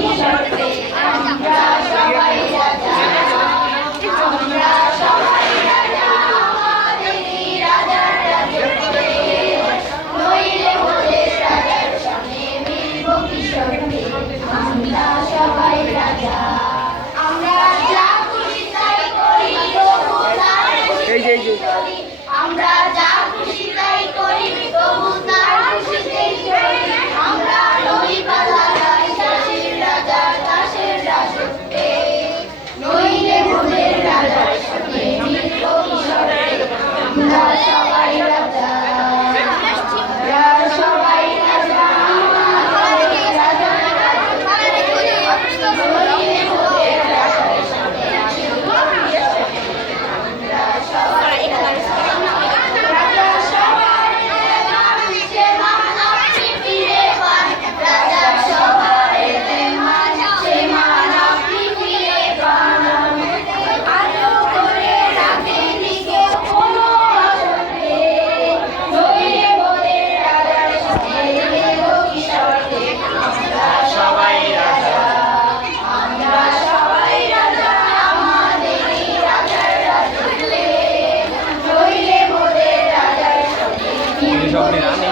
Yeah. 你哪里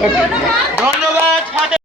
你